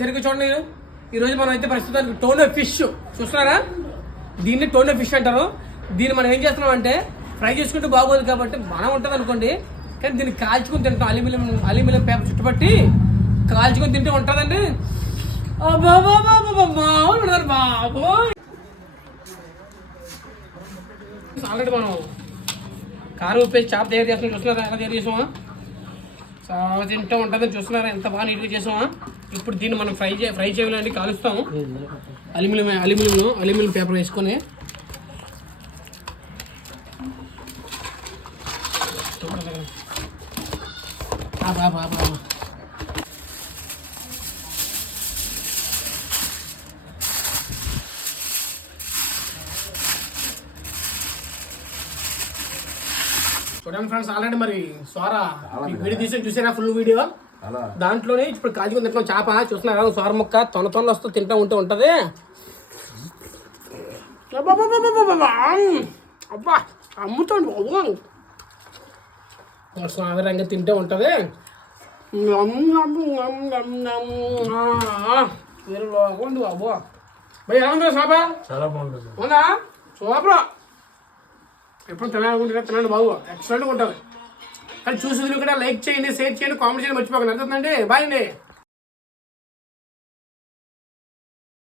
సరిగ్గా చూడండి. ఈరోజు మనం అయితే ప్రస్తుతానికి టోనో ఫిష్ చూస్తున్నారా, దీన్ని టోనో ఫిష్ అంటారు. దీన్ని మనం ఏం చేస్తున్నాం అంటే ఫ్రై చేసుకుంటే బాగోదు కాబట్టి మనం ఉంటుంది అనుకోండి, కానీ దీన్ని కాల్చుకొని తింటాం. అల్యూమినియం పేపర్ చుట్టుపట్టి కాల్చుకొని తింటే ఉంటుందండి. బాబోయ్ ఆల్రెడీ మనం కారం ఉప్పేసి చేప తయారు చేస్తాం. చూస్తున్నారా ఎలా తయారు చేసామా, చాలా తింటూ ఉంటుందని చూస్తున్నారా, ఎంత బాగా నీట్గా చేసామా. ఇప్పుడు దీన్ని మనం ఫ్రై చేయాలండి, కాలుస్తాము. అల్యూమినియం పేపర్ వేసుకొని చూడండి ఫ్రెండ్స్, ఆల్రెడీ మరి సోరా వీడియో తీసి చూసారా ఫుల్ వీడియో. దాంట్లోనే ఇప్పుడు కాల్చుకొని తింటాం చేప. చూస్తున్నారా సోర ముక్క తొనలు వస్తూ తింటూ ఉంటది. అబ్బా అమ్ముతాండి బాబు, సాధారణంగా తింటూ ఉంటది. వేరే బాగుంది బాబు. భయ ఎలా ఉంది సోప? చాలా బాగుంటుంది. అవునా సోపరా, ఎప్పుడు తినాలనుకుంటే తినండి బాబు, ఎక్సలెంట్గా ఉంటుంది. కానీ చూసి కూడా లైక్ చేయండి, షేర్ చేయండి, కామెంట్ చేయండి మర్చిపోకండి. అర్థండి. బాయ్ అండి.